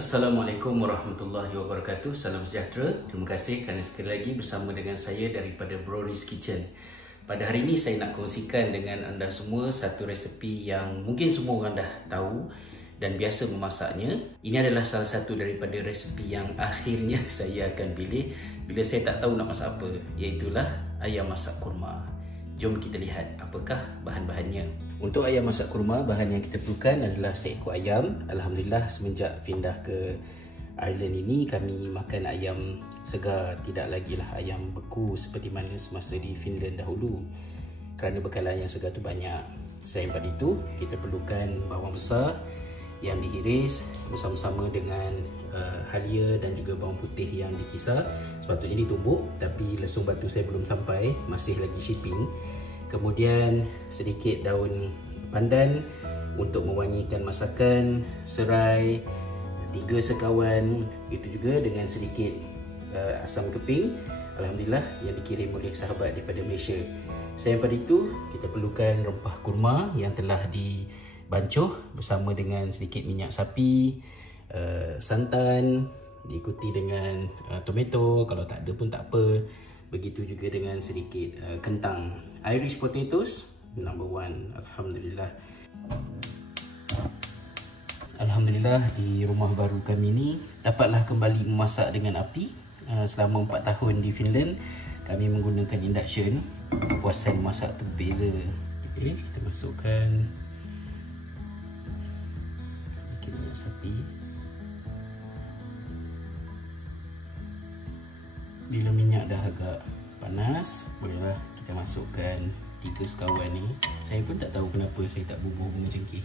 Assalamualaikum warahmatullahi wabarakatuh. Salam sejahtera. Terima kasih kerana sekali lagi bersama dengan saya daripada Broris Kitchen. Pada hari ini saya nak kongsikan dengan anda semua satu resepi yang mungkin semua orang dah tahu dan biasa memasaknya. Ini adalah salah satu daripada resepi yang akhirnya saya akan pilih bila saya tak tahu nak masak apa, iaitulah ayam masak kurma. Jom kita lihat apakah bahan-bahannya. Untuk ayam masak kurma, bahan yang kita perlukan adalah seekor ayam. Alhamdulillah semenjak pindah ke Ireland ini kami makan ayam segar, tidak lagi lah ayam beku seperti mana semasa di Finland dahulu. Kerana bekalan yang segar tu banyak. Selain daripada itu, kita perlukan bawang besar yang diiris bersama-sama dengan halia dan juga bawang putih yang dikisar. Sepatutnya ditumbuk tapi lesung batu saya belum sampai, masih lagi shipping. Kemudian sedikit daun pandan untuk mewangikan masakan, serai 3 sekawan, itu juga dengan sedikit asam keping, alhamdulillah yang dikirim oleh sahabat daripada Malaysia. Selain daripada itu, kita perlukan rempah kurma yang telah dibancuh bersama dengan sedikit minyak sapi, santan, diikuti dengan tomato, kalau tak ada pun tak apa. Begitu juga dengan sedikit kentang. Irish potatoes number 1. Alhamdulillah. Alhamdulillah di rumah baru kami ni dapatlah kembali memasak dengan api. Selama 4 tahun di Finland kami menggunakan induction. Kepuasan masak tu berbeza. Okay, kita masukkan sedikit minyak sapi. Bila minyak dah agak panas, bolehlah kita masukkan 3 sekawan ni. Saya pun tak tahu kenapa saya tak bubuh bunga cengkeh.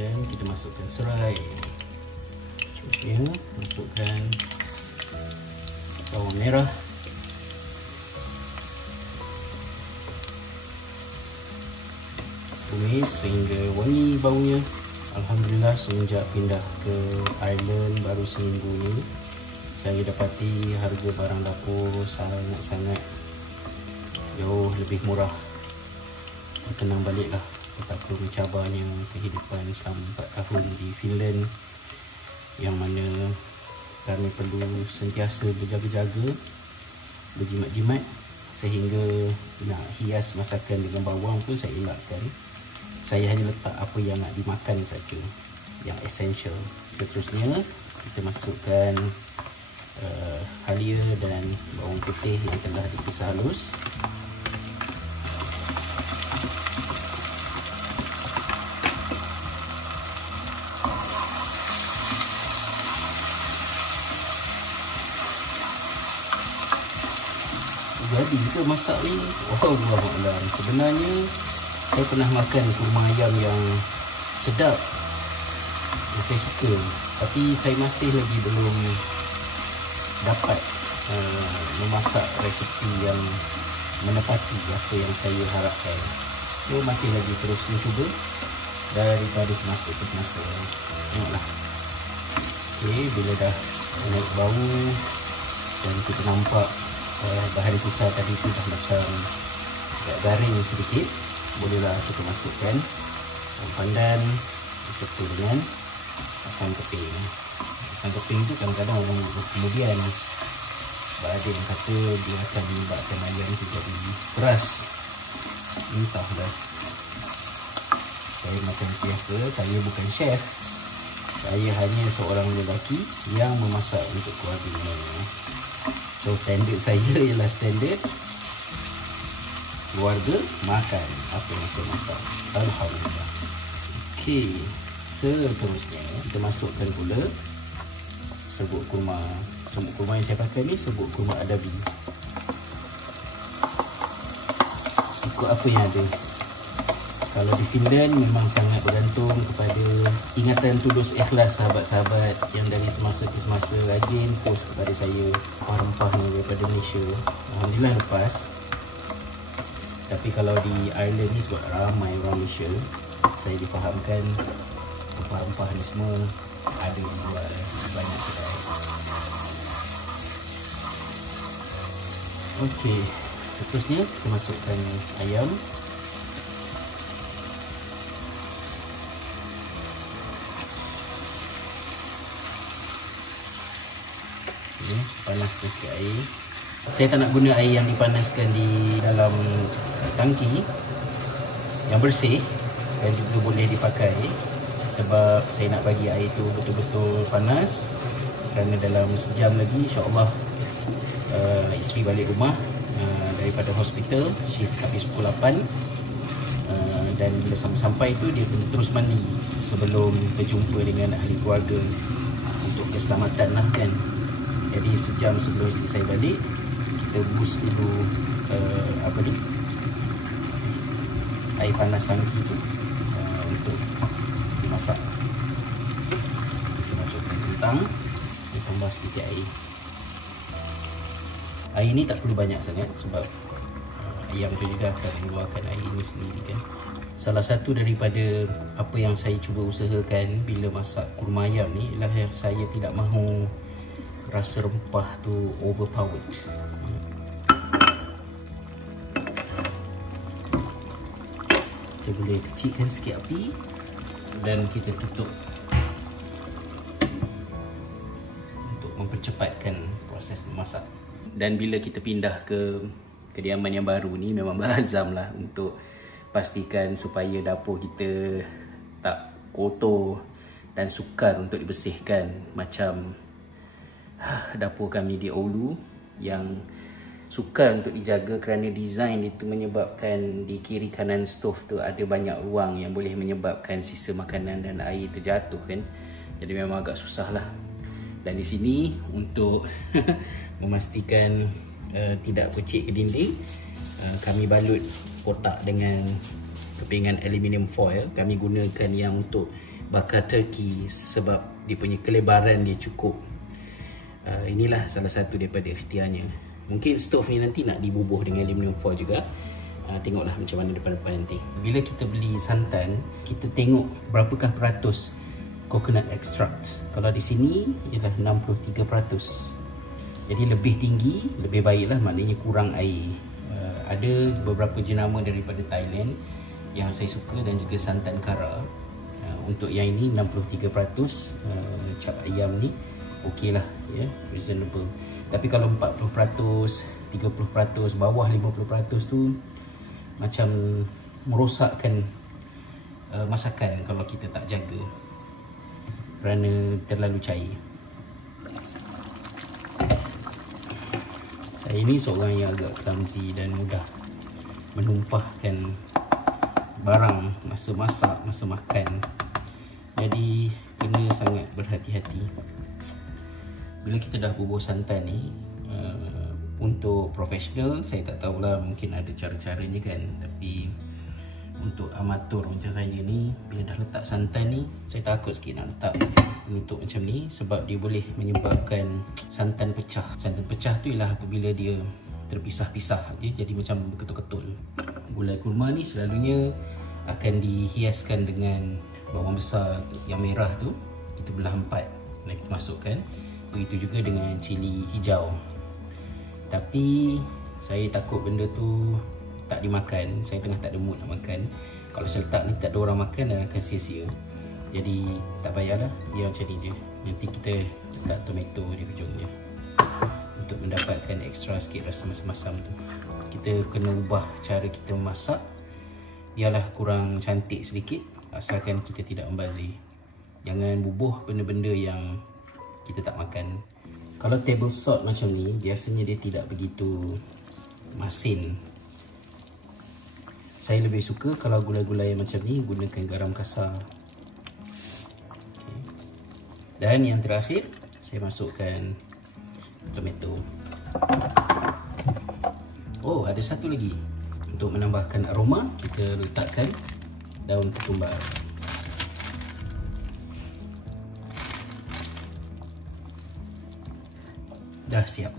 Dan kita masukkan serai. Seterusnya masukkan bawang merah, tumis sehingga wangi baunya. Alhamdulillah semenjak pindah ke Ireland baru seminggu ni, saya dapati harga barang dapur sangat-sangat jauh lebih murah. Tenang baliklah betapa mencabarnya kehidupan selama 4 tahun di Finland, yang mana kami perlu sentiasa berjaga-jaga, berjimat-jimat, sehingga nak hias masakan dengan bawang pun saya elakkan. Saya hanya letak apa yang nak dimakan saja, yang essential. Seterusnya kita masukkan halia dan bawang putih yang telah dikisar halus. Jadi kita masak ni, wallahualam, sebenarnya saya pernah makan kurma ayam yang sedap, yang saya suka, tapi saya masih lagi belum dapat memasak resepi yang menepati apa yang saya harapkan. So masih lagi terus mencuba daripada semasa ke semasa. Tengoklah. Okay, bila dah naik bau dan kita nampak bahan kisar tadi tu dah macam agak garing sedikit, bolehlah kita masukkan daun pandan beserta dengan asam keping. Asam keping tu kadang-kadang orang buat kemudian, sebab ada yang kata dia akan menyebabkan ayam tu jadi keras. Entahlah. Saya macam biasa, saya bukan chef. Saya hanya seorang lelaki yang memasak untuk keluarga. So standard saya ialah standard keluarga makan apa yang saya masak. Alhamdulillah. Okey, seterusnya kita masukkan pula serbuk kurma. Serbuk kurma yang saya pakai ni serbuk kurma adabi. Ikut apa yang ada. Kalau di Finland memang sangat bergantung kepada ingatan tulus ikhlas sahabat-sahabat yang dari semasa ke semasa rajin post kepada saya rempah-rempah ni daripada Malaysia. Alhamdulillah lepas. Tapi kalau di Ireland ni sebab ramai orang Malaysia, saya difahamkan rempah-rempah ni semua ada dijual banyak kedai. Okey, seterusnya kita masukkan ayam. Panaskan sikit air. Saya tak nak guna air yang dipanaskan di dalam tangki, yang bersih dan juga boleh dipakai, sebab saya nak bagi air tu betul-betul panas. Kerana dalam sejam lagi insyaAllah isteri balik rumah daripada hospital, shift habis pukul 8. Dan bila sampai tu dia kena terus mandi sebelum berjumpa dengan ahli keluarga untuk keselamatan lah kan. Jadi sejam sebelum isteri saya balik, kita boost dulu air panas tangki tu untuk masak. Kita masukkan kentang, kita tambah sedikit air. Air ni tak perlu banyak sangat sebab ayam tu juga akan mengeluarkan air ni sendiri kan. Salah satu daripada apa yang saya cuba usahakan bila masak kurma ayam ni ialah yang saya tidak mahu rasa rempah tu overpowered. Kita boleh kecilkan sikit api dan kita tutup untuk mempercepatkan proses memasak. Dan bila kita pindah ke kediaman yang baru ni, memang berazam lah untuk pastikan supaya dapur kita tak kotor dan sukar untuk dibersihkan macam dapur kami di Oulu yang sukar untuk dijaga kerana design itu menyebabkan di kiri kanan stov tu ada banyak ruang yang boleh menyebabkan sisa makanan dan air terjatuh kan. Jadi memang agak susah lah. Dan di sini untuk memastikan tidak pecik ke dinding, kami balut kotak dengan kepingan aluminium foil. Kami gunakan yang untuk bakar turkey sebab dia punya kelebaran dia cukup. Inilah salah satu daripada ikhtiarnya. Mungkin stov ni nanti nak dibubuh dengan aluminium foil juga. Tengoklah macam mana depan-depan nanti. Bila kita beli santan, kita tengok berapakah peratus coconut extract. Kalau di sini ialah 63%. Jadi lebih tinggi, lebih baiklah, maknanya kurang air. Ada beberapa jenama daripada Thailand yang saya suka dan juga santan kara. Untuk yang ini 63% cap ayam ni okey lah ya, reasonable. Tapi kalau 40%, 30%, bawah 50% tu macam merosakkan masakan kalau kita tak jaga kerana terlalu cair. Saya ni seorang yang agak clumsy dan mudah menumpahkan barang masa masak, masa makan. Jadi kena sangat berhati-hati. Bila kita dah bubuh santan ni, untuk profesional saya tak tahulah, mungkin ada cara-caranya kan. Tapi untuk amatur macam saya ni, bila dah letak santan ni, saya takut sikit nak letak penutup macam ni sebab dia boleh menyebabkan santan pecah. Santan pecah tu ialah apabila dia terpisah-pisah je, jadi macam berketul-ketul. Gulai kurma ni selalunya akan dihiaskan dengan bawang besar yang merah tu, kita belah 4 dan kita masukkan. Begitu juga dengan cili hijau. Tapi saya takut benda tu tak dimakan. Saya tengah tak ada mood nak makan. Kalau saya letak ni tak ada orang makan dan akan sia-sia. Jadi tak payahlah, biar macam ni je. Nanti kita letak tomato di hujung je untuk mendapatkan ekstra sikit rasa masam-masam tu. Kita kena ubah cara kita memasak, biarlah kurang cantik sedikit, asalkan kita tidak membazir. Jangan bubuh benda-benda yang kita tak makan. Kalau table salt macam ni, biasanya dia tidak begitu masin. Saya lebih suka kalau gulai-gulai macam ni gunakan garam kasar. Okay. Dan yang terakhir, saya masukkan tomato. Oh, ada satu lagi. Untuk menambahkan aroma, kita letakkan daun ketumbar. Dah siap.